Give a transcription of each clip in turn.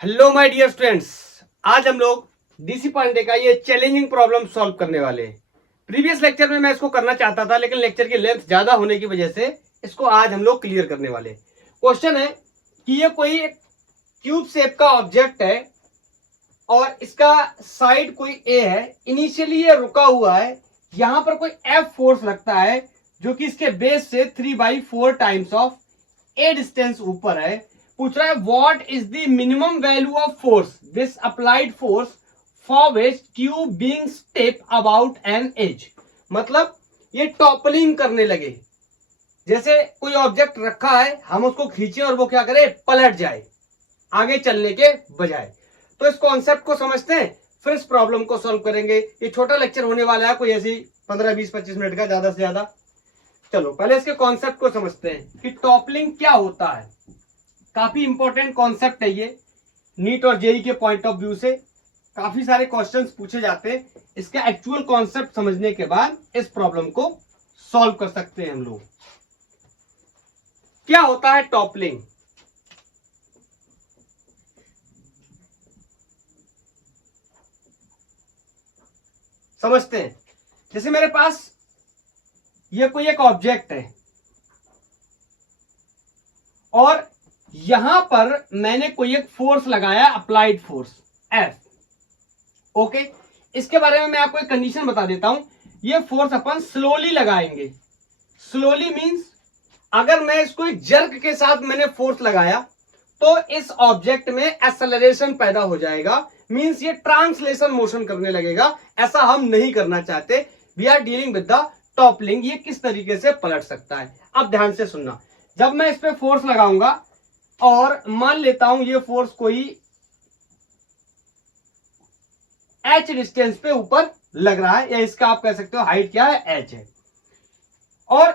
Hello my dear students, आज हम लोग डीसी पांडे का ये चैलेंजिंग प्रॉब्लम सॉल्व करने वाले हैं। प्रीवियस लेक्चर में मैं इसको करना चाहता था, लेकिन लेक्चर की लेंथ ज्यादा होने की वजह से इसको आज हम लोग क्लियर करने वाले हैं। क्वेश्चन है कि ये कोई क्यूब शेप का ऑब्जेक्ट है और इसका साइड कोई ए है। इनिशियली ये रुका हुआ है, यहां पर कोई एफ फोर्स लगता है जो कि इसके बेस से 3/4 टाइम्स ऑफ ए डिस्टेंस ऊपर है। पूछ रहा है what is the minimum value of force this applied force for which cube being step about an edge. मतलब ये टॉपलिंग करने लगे, जैसे कोई ऑब्जेक्ट रखा है, हम उसको खींचे और वो क्या करे, पलट जाए आगे चलने के बजाय। तो इस कॉन्सेप्ट को समझते हैं, फिर इस प्रॉब्लम को सॉल्व करेंगे। ये छोटा लेक्चर होने वाला है, कोई ऐसी 15-20-25 मिनट का, ज्यादा से ज्यादा। चलो पहले इसके कॉन्सेप्ट को समझते हैं कि टॉपलिंग क्या होता है। काफी इंपॉर्टेंट कॉन्सेप्ट है ये, नीट और जेई के पॉइंट ऑफ व्यू से काफी सारे क्वेश्चंस पूछे जाते हैं। इसका एक्चुअल कॉन्सेप्ट समझने के बाद इस प्रॉब्लम को सॉल्व कर सकते हैं हम लोग। क्या होता है टॉपलिंग? समझते हैं। जैसे मेरे पास ये कोई एक ऑब्जेक्ट है और यहां पर मैंने कोई एक फोर्स लगाया, अप्लाइड फोर्स एफ। ओके, इसके बारे में मैं आपको एक कंडीशन बता देता हूं। ये फोर्स अपन स्लोली लगाएंगे। स्लोली मींस अगर मैं इसको एक जर्क के साथ मैंने फोर्स लगाया तो इस ऑब्जेक्ट में एक्सेलरेशन पैदा हो जाएगा, मींस ये ट्रांसलेशन मोशन करने लगेगा। ऐसा हम नहीं करना चाहते। We are dealing with the toppling. ये किस तरीके से पलट सकता है, अब ध्यान से सुनना। जब मैं इस पे फोर्स लगाऊंगा और मान लेता हूं ये फोर्स कोई h डिस्टेंस पे ऊपर लग रहा है, या इसका आप कह सकते हो हाइट क्या है, h है। और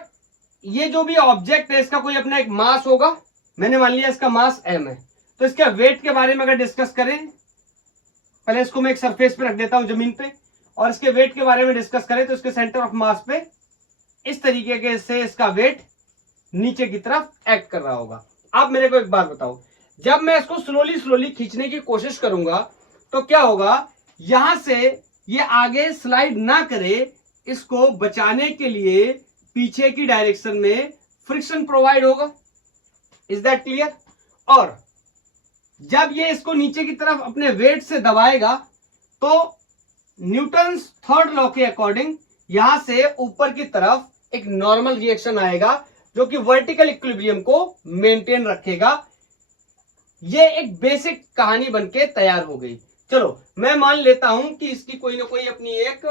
ये जो भी ऑब्जेक्ट है इसका कोई अपना एक मास होगा। मैंने मान लिया इसका मास m है, तो इसके वेट के बारे में अगर डिस्कस करें, पहले इसको मैं एक सरफेस पे रख देता हूं जमीन पे, और इसके वेट के बारे में डिस्कस करें तो इसके सेंटर ऑफ मास पे इस तरीके से इसका वेट नीचे की तरफ एक्ट कर रहा होगा। आप मेरे को एक बात बताओ, जब मैं इसको स्लोली खींचने की कोशिश करूंगा तो क्या होगा, यहां से ये आगे स्लाइड ना करे, इसको बचाने के लिए पीछे की डायरेक्शन में फ्रिक्शन प्रोवाइड होगा। Is that clear? और जब ये इसको नीचे की तरफ अपने वेट से दबाएगा तो न्यूटन्स थर्ड लॉ के अकॉर्डिंग यहां से ऊपर की तरफ एक नॉर्मल रिएक्शन आएगा जो कि वर्टिकल इक्विलिब्रियम को मेंटेन रखेगा। ये एक बेसिक कहानी बनके तैयार हो गई। चलो मैं मान लेता हूं कि इसकी कोई ना कोई अपनी एक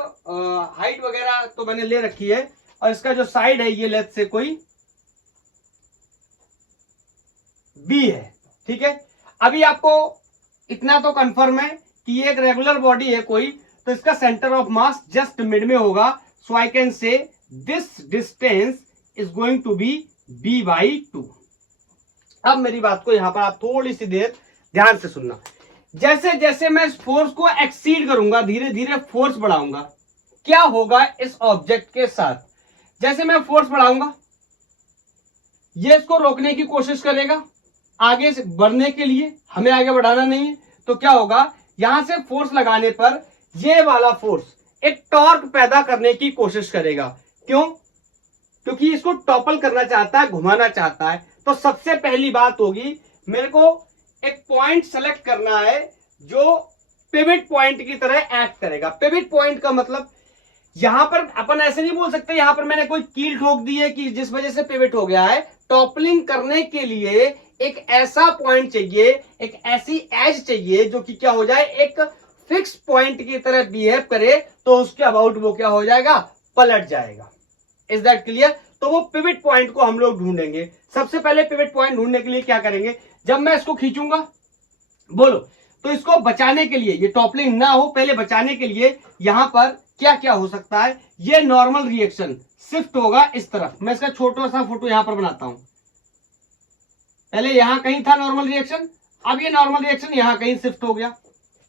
हाइट वगैरह तो मैंने ले रखी है, और इसका जो साइड है ये लेफ्ट से कोई बी है। ठीक है, अभी आपको इतना तो कंफर्म है कि ये एक रेगुलर बॉडी है कोई, तो इसका centre of mass just mid में होगा। So I can say this distance is going to be b/2। अब मेरी बात को यहां पर आप थोड़ी सी देर ध्यान से सुनना। जैसे जैसे मैं इस फोर्स को एक्सीड करूंगा, धीरे धीरे फोर्स बढ़ाऊंगा, क्या होगा इस ऑब्जेक्ट के साथ? जैसे मैं फोर्स बढ़ाऊंगा, ये इसको रोकने की कोशिश करेगा आगे से बढ़ने के लिए, हमें आगे बढ़ाना नहीं है। तो क्या होगा, यहां से फोर्स लगाने पर ये वाला फोर्स एक टॉर्क पैदा करने की कोशिश करेगा। क्यों? क्योंकि इसको टॉपल करना चाहता है, घुमाना चाहता है। तो सबसे पहली बात होगी, मेरे को एक पॉइंट सेलेक्ट करना है जो पिवट पॉइंट की तरह एक्ट करेगा। पिवट पॉइंट का मतलब, यहां पर अपन ऐसे नहीं बोल सकते यहां पर मैंने कोई कील ठोक दी है कि जिस वजह से पिवट हो गया है। टॉपलिंग करने के लिए एक ऐसा पॉइंट चाहिए, एक ऐसी एज चाहिए जो कि क्या हो जाए, एक फिक्स पॉइंट की तरह बिहेव करे, तो उसके अबाउट वो क्या हो जाएगा, पलट जाएगा। Is that clear? तो वो पिवट पॉइंट को हम लोग ढूंढेंगे। सबसे पहले पिवट पॉइंट ढूंढने के लिए क्या करेंगे, जब मैं इसको खींचूंगा, बोलो, तो इसको बचाने के लिए, ये टॉपलिंग ना हो, पहले बचाने के लिए यहां पर क्या क्या हो सकता है, ये नॉर्मल रिएक्शन शिफ्ट होगा इस तरफ। मैं इसका छोटा सा फोटो यहां पर बनाता हूं। पहले यहां कहीं था नॉर्मल रिएक्शन, अब ये नॉर्मल रिएक्शन यहां कहीं शिफ्ट हो गया।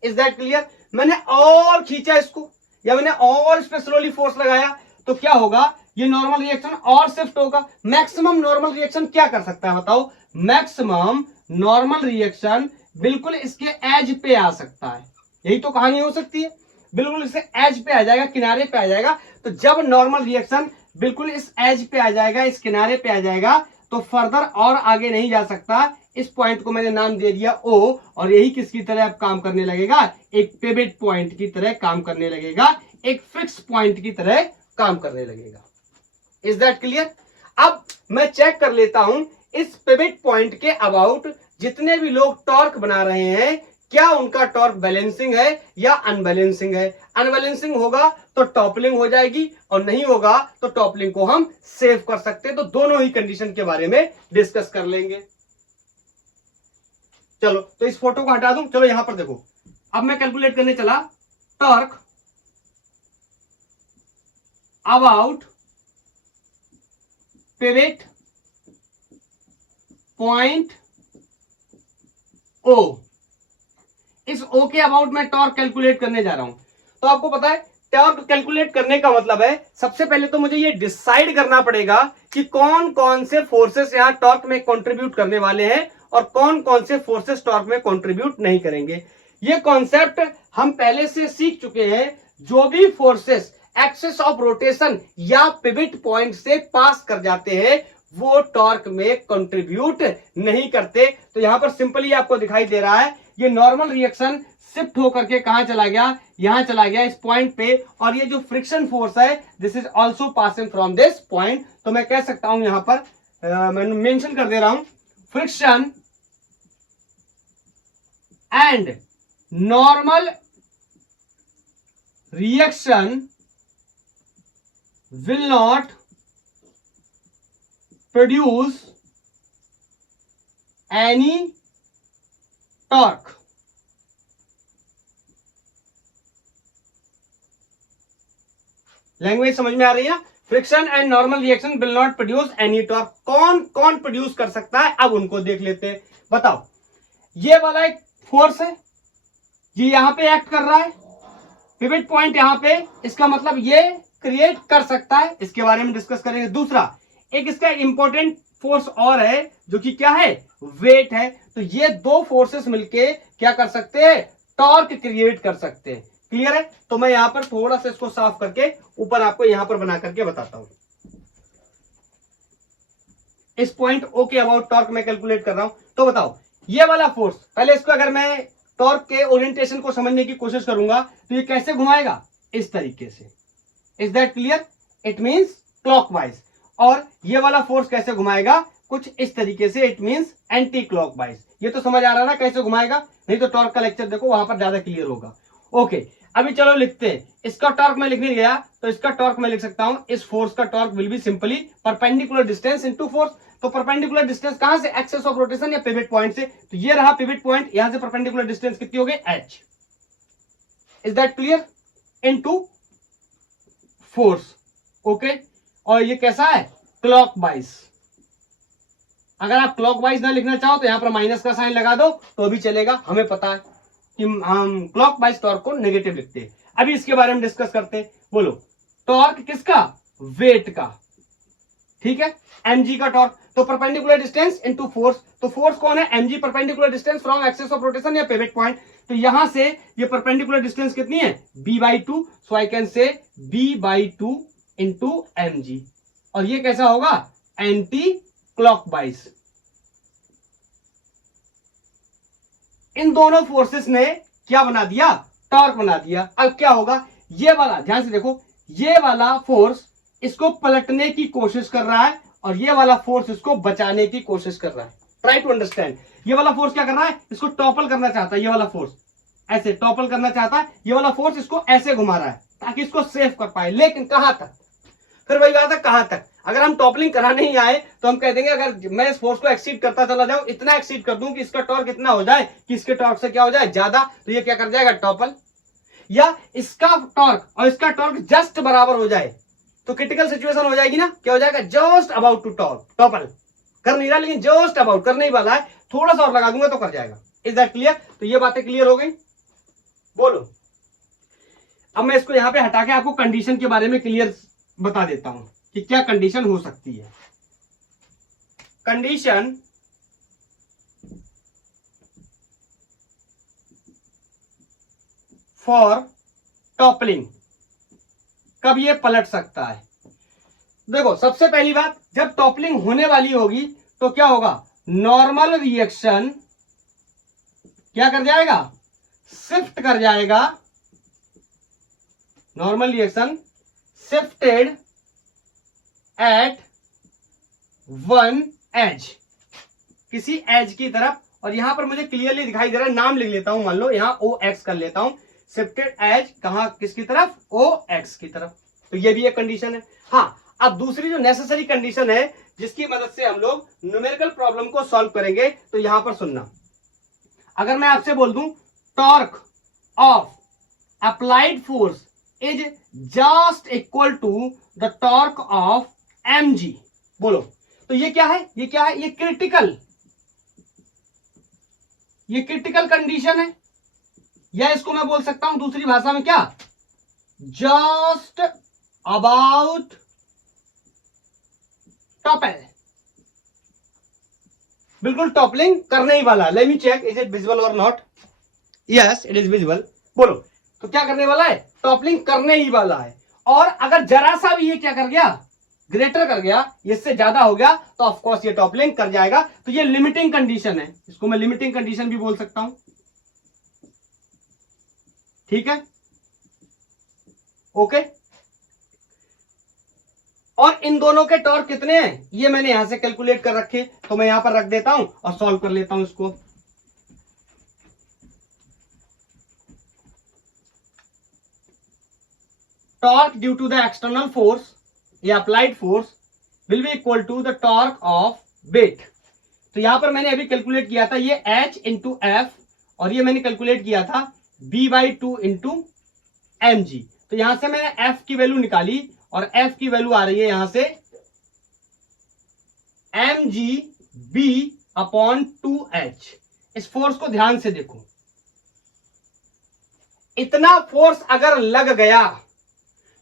Is that clear? मैंने और खींचा इसको, या मैंने और इस पर स्लोली फोर्स लगाया, तो क्या होगा, ये नॉर्मल रिएक्शन और शिफ्ट होगा। मैक्सिमम नॉर्मल रिएक्शन क्या कर सकता है बताओ? मैक्सिमम नॉर्मल रिएक्शन बिल्कुल इसके एज पे आ सकता है। यही तो कहानी हो सकती है, बिल्कुल इसके एज पे आ जाएगा, किनारे पे आ जाएगा। तो जब नॉर्मल रिएक्शन बिल्कुल इस एज पे आ जाएगा, इस किनारे पे आ जाएगा, तो फर्दर और आगे नहीं जा सकता। इस पॉइंट को मैंने नाम दे दिया O, और यही किसकी तरह अब काम करने लगेगा, एक पिवट पॉइंट की तरह काम करने लगेगा, एक फिक्स पॉइंट की तरह काम करने लगेगा। Is that clear? अब मैं चेक कर लेता हूं इस पिवट पॉइंट के अबाउट जितने भी लोग टॉर्क बना रहे हैं, क्या उनका टॉर्क बैलेंसिंग है या अनबैलेंसिंग है। अनबैलेंसिंग होगा तो टॉपलिंग हो जाएगी, और नहीं होगा तो टॉपलिंग को हम सेव कर सकते हैं। तो दोनों ही कंडीशन के बारे में डिस्कस कर लेंगे। चलो तो इस फोटो को हटा दूं। चलो यहां पर देखो, अब मैं कैलकुलेट करने चला torque about pivot point O। इस O के अबाउट मैं टॉर्क कैलकुलेट करने जा रहा हूं। तो आपको पता है टॉर्क कैलकुलेट करने का मतलब है, सबसे पहले तो मुझे ये डिसाइड करना पड़ेगा कि कौन कौन से फोर्सेस यहां टॉर्क में कंट्रीब्यूट करने वाले हैं और कौन कौन से फोर्सेस टॉर्क में कंट्रीब्यूट नहीं करेंगे। ये कॉन्सेप्ट हम पहले से सीख चुके हैं। जो भी फोर्सेस एक्सिस ऑफ रोटेशन या पिवट पॉइंट से पास कर जाते हैं वो टॉर्क में कंट्रीब्यूट नहीं करते। तो यहां पर सिंपली आपको दिखाई दे रहा है ये नॉर्मल रिएक्शन शिफ्ट होकर के कहां चला गया, यहां चला गया इस पॉइंट पे, और ये जो फ्रिक्शन फोर्स है this is also passing from this point. तो मैं कह सकता हूं यहां पर मैं मेंशन कर दे रहा हूं, friction and normal reaction will not produce any torque। Language समझ में आ रही है? Friction and normal reaction will not produce any torque. कौन कौन प्रोड्यूस कर सकता है, अब उनको देख लेते हैं। बताओ, ये वाला एक फोर्स है, ये यहां पे एक्ट कर रहा है, पिवट पॉइंट यहां पे, इसका मतलब ये क्रिएट कर सकता है, इसके बारे में डिस्कस करेंगे। दूसरा एक इसका इंपॉर्टेंट फोर्स और है जो कि क्या है, वेट है। तो ये दो फोर्सेस मिलके क्या कर सकते हैं, टॉर्क क्रिएट कर सकते हैं। क्लियर है? तो मैं यहां पर थोड़ा सा इसको साफ करके ऊपर आपको यहां पर बना करके बताता हूं। इस पॉइंट O के अबाउट टॉर्क मैं कैलकुलेट कर रहा हूं। तो बताओ ये वाला फोर्स, पहले इसको अगर मैं टॉर्क के ओरिएंटेशन को समझने की कोशिश करूंगा तो ये कैसे घुमाएगा, इस तरीके से। Is that clear? It means clockwise. और ये वाला फोर्स कैसे घुमाएगा, कुछ इस तरीके से, इट मींस एंटी क्लॉकवाइज। ये तो समझ आ रहा है ना कैसे घुमाएगा, नहीं तो टॉर्क का लेक्चर देखो, वहां पर ज्यादा क्लियर होगा। ओके, अभी चलो लिखते हैं। इसका टॉर्क मैं लिखने गया तो इसका टॉर्क मैं लिख सकता हूं, इस फोर्स का torque will be simply perpendicular distance into force. तो परपेंडिकुलर डिस्टेंस कहां से, एक्सिस ऑफ रोटेशन या पिवट पॉइंट से। तो ये रहा पिवट पॉइंट, यहां से परपेंडिकुलर डिस्टेंस कितनी हो गई, h। Is that clear? Into force. Okay, और ये कैसा है, क्लॉकवाइज। अगर आप क्लॉकवाइज ना लिखना चाहो तो यहां पर माइनस का साइन लगा दो तो भी चलेगा, हमें पता है कि हम क्लॉकवाइज टॉर्क को नेगेटिव लिखते हैं। अभी इसके बारे में डिस्कस करते हैं। बोलो, टॉर्क किसका, वेट का, ठीक है, mg का टॉर्क। तो परपेंडिकुलर डिस्टेंस इनटू फोर्स, तो फोर्स कौन है, mg, perpendicular distance from axis of rotation या पिवट पॉइंट। तो यहां से ये परपेंडिकुलर डिस्टेंस कितनी है, b/2। सो आई कैन से b/2 इंटू mg, और ये कैसा होगा, एंटी क्लॉकवाइज। इन दोनों फोर्सेस ने क्या बना दिया, टॉर्क बना दिया। अब क्या होगा, ये वाला ध्यान से देखो, ये वाला फोर्स इसको पलटने की कोशिश कर रहा है और ये वाला फोर्स इसको बचाने की कोशिश कर रहा है। Try to understand. ये वाला फोर्स क्या कर रहा है, इसको टॉपल करना चाहता है, ये वाला फोर्स ऐसे टॉपल करना चाहता है, ये वाला फोर्स इसको ऐसे घुमा रहा है ताकि इसको सेव कर पाए। लेकिन कहां तक, फिर वही बात है, कहां तक। अगर हम टॉपलिंग कराने ही आए तो हम कह देंगे अगर मैं इस फोर्स को एक्सीड करता चला जाऊं, इतना एक्सीड कर दूं कि इसका टॉर्क इतना हो जाए कि इसके टॉर्क से क्या हो जाए, ज्यादा, तो ये क्या कर जाएगा, टॉपल। या इसका टॉर्क और इसका टॉर्क जस्ट बराबर हो जाए तो क्रिटिकल सिचुएशन हो जाएगी ना, क्या हो जाएगा, जस्ट अबाउट टू टॉपल। कर नहीं रहा लेकिन जस्ट अबाउट, करने ही वाला है, थोड़ा सा और लगा दूंगा तो कर जाएगा। Is that clear? तो ये बातें क्लियर हो गई। बोलो, अब मैं इसको यहां पे हटा के आपको कंडीशन के बारे में क्लियर बता देता हूं कि क्या कंडीशन हो सकती है। कंडीशन फॉर टॉपलिंग, कब ये पलट सकता है? देखो सबसे पहली बात, जब टॉपलिंग होने वाली होगी तो क्या होगा, नॉर्मल रिएक्शन क्या कर जाएगा, शिफ्ट कर जाएगा, normal reaction shifted at one edge, किसी एज की तरफ। और यहां पर मुझे क्लियरली दिखाई दे रहा है, नाम लिख लेता हूं, मान लो यहां ओ एक्स कर लेता हूं, शिफ्टेड एज कहां, किसकी तरफ, ओ एक्स की तरफ। तो ये भी एक कंडीशन है। हाँ, अब दूसरी जो नेसेसरी कंडीशन है जिसकी मदद से हम लोग न्यूमेरिकल प्रॉब्लम को सॉल्व करेंगे, तो यहां पर सुनना, अगर मैं आपसे बोल दूं torque of applied force is just equal to the torque of mg, बोलो तो ये क्या है, ये क्या है, ये क्रिटिकल कंडीशन है, या इसको मैं बोल सकता हूं दूसरी भाषा में क्या, जस्ट अबाउट टॉपल, बिल्कुल टॉपलिंग करने ही वाला। Let me check is it visible or not, yes it is visible. बोलो तो क्या करने वाला है, टॉपलिंग करने ही वाला है। और अगर जरा सा भी ये क्या कर गया, ग्रेटर कर गया, इससे ज्यादा हो गया, तो ऑफ कोर्स ये टॉपलिंग कर जाएगा। तो ये लिमिटिंग कंडीशन है, इसको मैं लिमिटिंग कंडीशन भी बोल सकता हूं, ठीक है, ओके। और इन दोनों के टॉर्क कितने हैं, ये मैंने यहां से कैलकुलेट कर रखे, तो मैं यहां पर रख देता हूं और सॉल्व कर लेता हूं इसको। Torque due to the external force या applied force will be equal to the torque of weight. तो यहां पर मैंने अभी कैलकुलेट किया था ये h इंटू एफ, और ये मैंने कैलकुलेट किया था b/2 इंटू mg। तो यहां से मैंने f की वैल्यू निकाली, और f की वैल्यू आ रही है यहां से mg/b/2h। इस फोर्स को ध्यान से देखो, इतना फोर्स अगर लग गया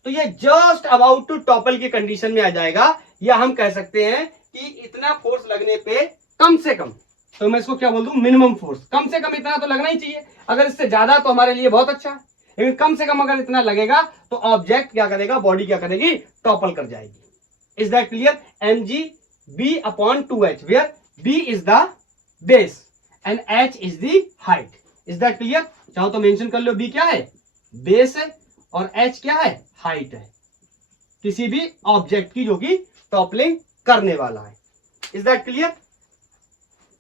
तो ये जस्ट अबाउट टू टॉपल की कंडीशन में आ जाएगा, या हम कह सकते हैं कि इतना फोर्स लगने पे कम से कम, तो मैं इसको क्या बोल दूं, मिनिमम फोर्स, कम से कम इतना तो लगना ही चाहिए। अगर इससे ज्यादा तो हमारे लिए बहुत अच्छा है, लेकिन कम से कम अगर इतना लगेगा तो ऑब्जेक्ट क्या करेगा, बॉडी क्या करेगी, टॉपल कर जाएगी। Is that clear? mg/b/2h, where b is the base and h is the height. Is that clear? चाहो तो मेंशन कर लो, b क्या है, बेस है, और h क्या है, हाइट है, किसी भी ऑब्जेक्ट की जो कि टॉपलिंग करने वाला है। Is that clear?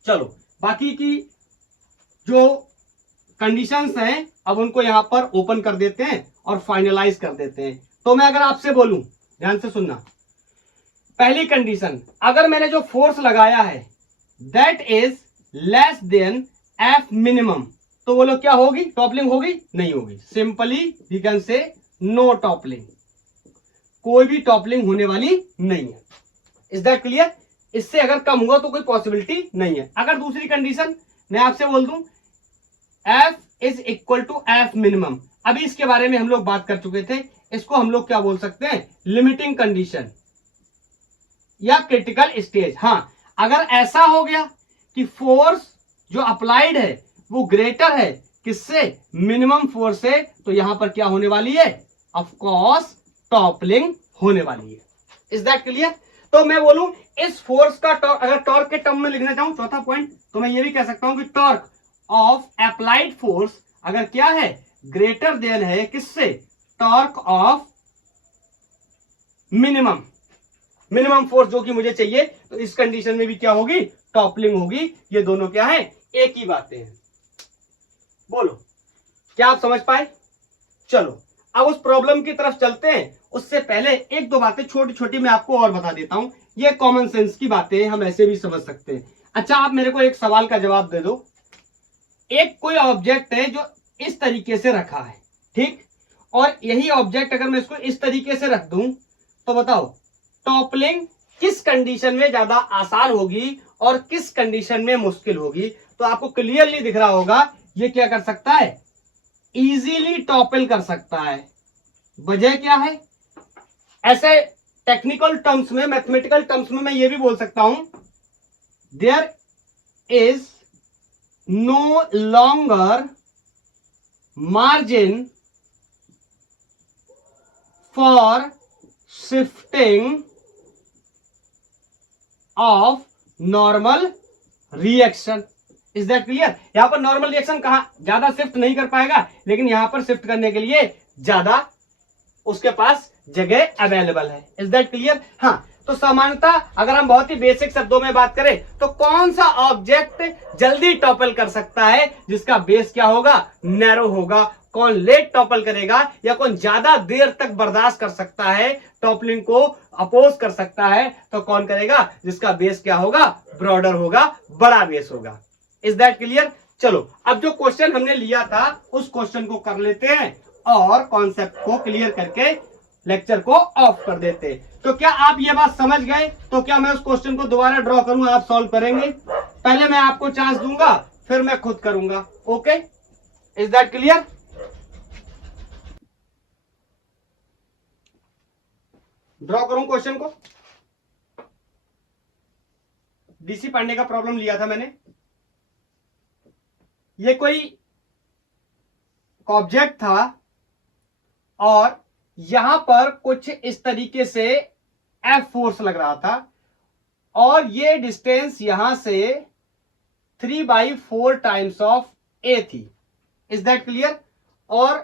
चलो बाकी की जो कंडीशंस हैं अब उनको यहां पर ओपन कर देते हैं और फाइनलाइज कर देते हैं। तो मैं अगर आपसे बोलूं, ध्यान से सुनना, पहली कंडीशन, अगर मैंने जो फोर्स लगाया है that is less than F minimum, तो बोलो क्या होगी, टॉपलिंग होगी, नहीं होगी। Simply we can say no toppling, कोई भी टॉपलिंग होने वाली नहीं है। Is that clear? इससे अगर कम हुआ तो कोई पॉसिबिलिटी नहीं है। अगर दूसरी कंडीशन मैं आपसे बोल दूं F is equal to F minimum, अभी इसके बारे में हम लोग बात कर चुके थे, इसको हम लोग क्या बोल सकते हैं, लिमिटिंग कंडीशन या क्रिटिकल स्टेज। हाँ, अगर ऐसा हो गया कि फोर्स जो अप्लाइड है वो ग्रेटर है किससे, मिनिमम फोर्स से, तो यहां पर क्या होने वाली है, ऑफ कोर्स टॉपलिंग होने वाली है। Is that clear? तो मैं बोलूं इस फोर्स का टॉर्क, अगर टॉर्क के टर्म में लिखना चाहूं चौथा पॉइंट, तो मैं ये भी कह सकता हूं कि टॉर्क ऑफ अप्लाइड फोर्स अगर क्या है, ग्रेटर देन है किससे, टॉर्क ऑफ मिनिमम फोर्स जो कि मुझे चाहिए, तो इस कंडीशन में भी क्या होगी, टॉपलिंग होगी। ये दोनों क्या है, एक ही बातें हैं। बोलो क्या आप समझ पाए? चलो अब उस प्रॉब्लम की तरफ चलते हैं। उससे पहले एक दो बातें छोटी छोटी मैं आपको और बता देता हूं, ये कॉमन सेंस की बातें हैं, हम ऐसे भी समझ सकते हैं। अच्छा, आप मेरे को एक सवाल का जवाब दे दो, एक कोई ऑब्जेक्ट है जो इस तरीके से रखा है, ठीक, और यही ऑब्जेक्ट अगर मैं इसको इस तरीके से रख दूं तो बताओ टॉपलिंग किस कंडीशन में ज्यादा आसान होगी और किस कंडीशन में मुश्किल होगी। तो आपको क्लियरली दिख रहा होगा ये क्या कर सकता है, इजीली टॉपल कर सकता है। वजह क्या है, ऐसे टेक्निकल टर्म्स में, मैथमेटिकल टर्म्स में मैं ये भी बोल सकता हूं, there is no longer margin for shifting of normal reaction. Is that clear? यहां पर नॉर्मल रिएक्शन कहां ज्यादा शिफ्ट नहीं कर पाएगा, लेकिन यहां पर शिफ्ट करने के लिए ज्यादा उसके पास जगह अवेलेबल है. Is that clear? हाँ, तो सामान्यतः अगर हम बहुत ही बेसिक शब्दों में बात करें तो कौन सा ऑब्जेक्ट जल्दी टॉपल कर सकता है जिसका बेस क्या होगा? नैरो होगा. कौन लेट टॉपल करेगा या कौन ज्यादा देर तक बर्दाश्त कर सकता है, टॉपलिंग को अपोज कर सकता है, तो कौन करेगा? जिसका बेस क्या होगा? ब्रॉडर होगा, बड़ा बेस होगा. Is that clear? चलो अब जो क्वेश्चन हमने लिया था उस क्वेश्चन को कर लेते हैं और कॉन्सेप्ट को क्लियर करके लेक्चर को ऑफ कर देते. तो क्या आप ये बात समझ गए? तो क्या मैं उस क्वेश्चन को दोबारा ड्रॉ करूं, आप सॉल्व करेंगे? पहले मैं आपको चांस दूंगा, फिर मैं खुद करूंगा. Okay, is that clear? Draw करूं क्वेश्चन को. डीसी पांडे का प्रॉब्लम लिया था मैंने. ये कोई ऑब्जेक्ट था और यहां पर कुछ इस तरीके से एफ फोर्स लग रहा था और ये डिस्टेंस यहां से 3/4 टाइम्स ऑफ ए थी. Is that clear? और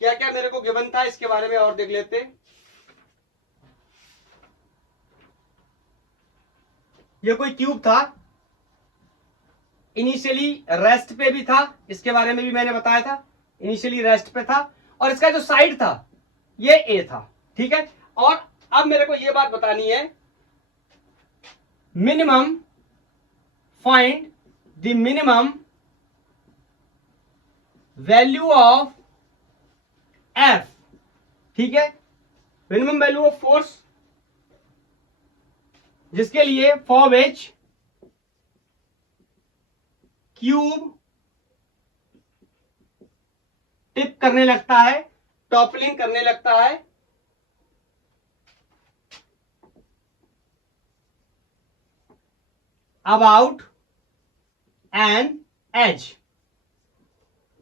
क्या क्या मेरे को गिवन था इसके बारे में और देख लेते. ये कोई ट्यूब था, इनिशियली रेस्ट पे भी था, इसके बारे में भी मैंने बताया था, इनिशियली रेस्ट पे था और इसका जो साइड था ये ए था. ठीक है, और अब मेरे को ये बात बतानी है, minimum find the minimum value of F. ठीक है, मिनिमम वैल्यू ऑफ फोर्स, जिसके लिए फॉर विच क्यूब टिप करने लगता है, टॉपलिंग करने लगता है, अबाउट एन एज.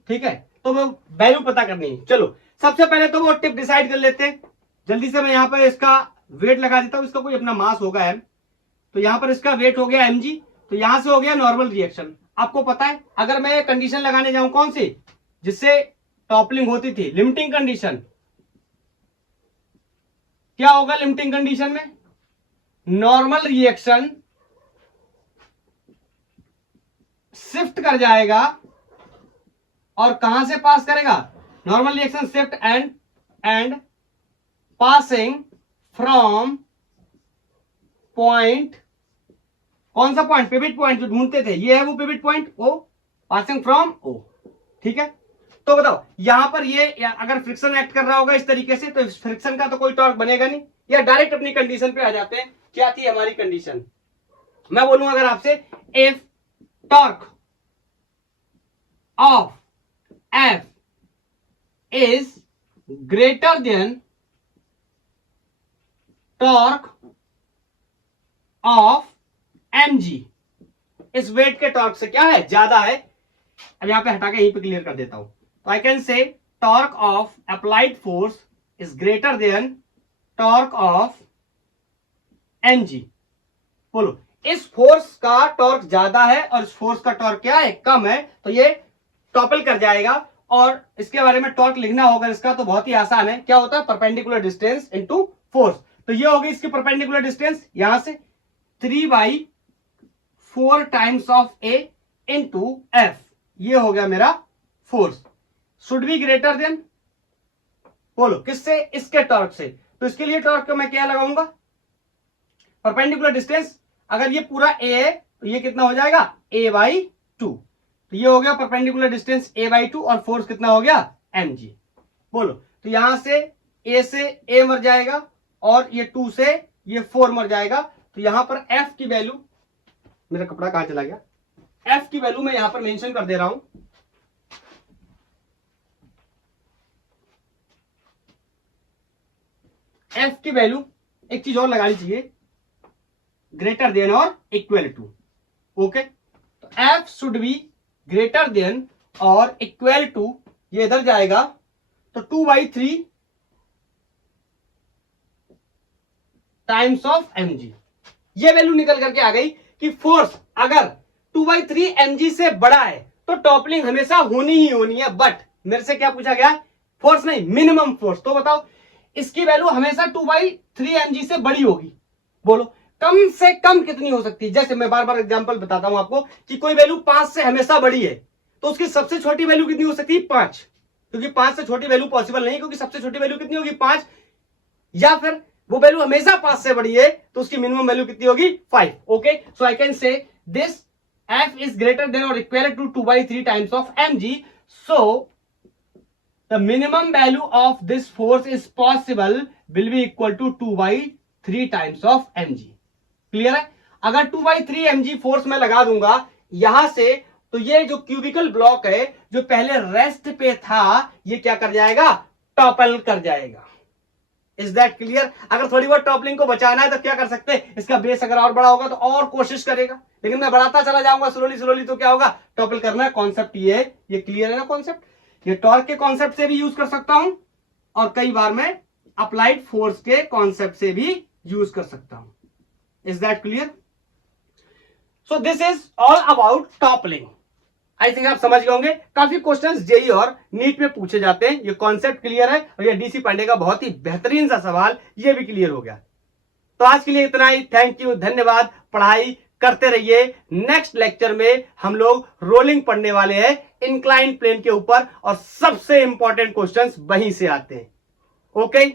ठीक है, तो वो वैल्यू पता करनी है. चलो सबसे पहले तो वो टिप डिसाइड कर लेते हैं. जल्दी से मैं यहां पर इसका वेट लगा देता हूं. इसका कोई अपना मास होगा एम, तो यहां पर इसका वेट हो गया mg. तो यहां से हो गया नॉर्मल रिएक्शन. आपको पता है अगर मैं कंडीशन लगाने जाऊं कौन सी, जिससे टॉपलिंग होती थी, लिमिटिंग कंडीशन, क्या होगा लिमिटिंग कंडीशन में? नॉर्मल रिएक्शन शिफ्ट कर जाएगा और कहां से पास करेगा? Normal reaction shift and passing from point. कौन सा पॉइंट? पिविट पॉइंट जो ढूंढते थे, ये है वो pivot point O, passing from O. ठीक है, तो बताओ यहां पर ये अगर फ्रिक्शन एक्ट कर रहा होगा इस तरीके से, तो फ्रिक्शन का तो कोई टॉर्क बनेगा नहीं. या डायरेक्ट अपनी कंडीशन पे आ जाते हैं. क्या थी हमारी कंडीशन? मैं बोलूं अगर आपसे, if torque of F is greater than torque of mg, इस वेट के टॉर्क से क्या है? ज्यादा है. अब यहां पे हटा के यहीं पे क्लियर कर देता हूं. तो आई कैन से torque of applied force is greater than torque of mg. बोलो, इस फोर्स का टॉर्क ज्यादा है और इस फोर्स का टॉर्क क्या है? कम है. तो ये टॉपल कर जाएगा. और इसके बारे में टॉर्क लिखना होगा इसका तो बहुत ही आसान है. क्या होता है? Perpendicular distance into force. तो ये होगी इसकी परपेंडिकुलर डिस्टेंस, यहां से 3/4 times of A into F. ये हो गया मेरा force. Should be greater than, बोलो किससे? इसके टॉर्क से. तो इसके लिए टॉर्क को मैं क्या लगाऊंगा? Perpendicular distance. अगर ये पूरा ए है तो ये कितना हो जाएगा? a/2. तो ये हो गया परपेंडिकुलर डिस्टेंस a/2 और फोर्स कितना हो गया? mg. बोलो, तो यहां से a से a मर जाएगा और ये 2 से ये 4 मर जाएगा. तो यहां पर f की वैल्यू, मेरा कपड़ा कहां चला गया? f की वैल्यू मैं यहां पर मेंशन कर दे रहा हूं. f की वैल्यू, एक चीज और लगानी चाहिए, ग्रेटर देन और इक्वल टू. ओके, तो f should be greater than और इक्वल टू, ये इधर जाएगा तो 2/3 टाइम्स ऑफ mg। ये वैल्यू निकल करके आ गई कि फोर्स अगर 2/3 mg से बड़ा है तो टॉपलिंग हमेशा होनी ही होनी है। बट मेरे से क्या पूछा गया, फोर्स नहीं, मिनिमम फोर्स। तो बताओ इसकी वैल्यू हमेशा 2/3 mg से बड़ी होगी। बोलो कम से कम कितनी हो सकती है। जैसे मैं बार बार एग्जांपल बताता हूं आपको कि कोई वैल्यू 5 से हमेशा बड़ी है तो उसकी सबसे छोटी वैल्यू कितनी हो सकती है, 5। क्योंकि 5 से छोटी वैल्यू पॉसिबल नहीं, क्योंकि सबसे छोटी वैल्यू कितनी होगी, 5। या फिर वो वैल्यू हमेशा 5 से बड़ी है तो उसकी मिनिमम वैल्यू कितनी होगी, 5। Okay, so I can say this F is greater than or equal to 2/3 times of mg. So the minimum value of this force is possible will be equal to 2/3 times of mg. Clear है। अगर 2/3 mg force में लगा दूंगा यहां से, तो ये जो क्यूबिकल ब्लॉक है जो पहले रेस्ट पे था ये क्या कर जाएगा, टॉपल कर जाएगा। Is that clear. अगर थोड़ी बहुत टॉपलिंग को बचाना है तो क्या कर सकते हैं, इसका बेस अगर और बड़ा होगा तो और कोशिश करेगा, लेकिन मैं बढ़ाता चला जाऊंगा स्लोली स्लोली तो क्या होगा, टॉपल करना है। कॉन्सेप्ट ये क्लियर है ना कॉन्सेप्ट। ये टॉर्क के कॉन्सेप्ट से भी यूज कर सकता हूं और कई बार मैं अप्लाइड फोर्स के कॉन्सेप्ट से भी यूज कर सकता हूं। Is that clear. So this is all about toppling. I think आप समझ गए होंगे। काफी क्वेश्चंस जेई और नीट में पूछे जाते हैं। ये कॉन्सेप्ट क्लियर है और ये डीसी पांडे का बहुत ही बेहतरीन सा सवाल ये भी क्लियर हो गया। तो आज के लिए इतना ही। थैंक यू, धन्यवाद। पढ़ाई करते रहिए। नेक्स्ट लेक्चर में हम लोग रोलिंग पढ़ने वाले हैं इंक्लाइन प्लेन के ऊपर और सबसे इंपॉर्टेंट क्वेश्चंस वहीं से आते हैं। ओके।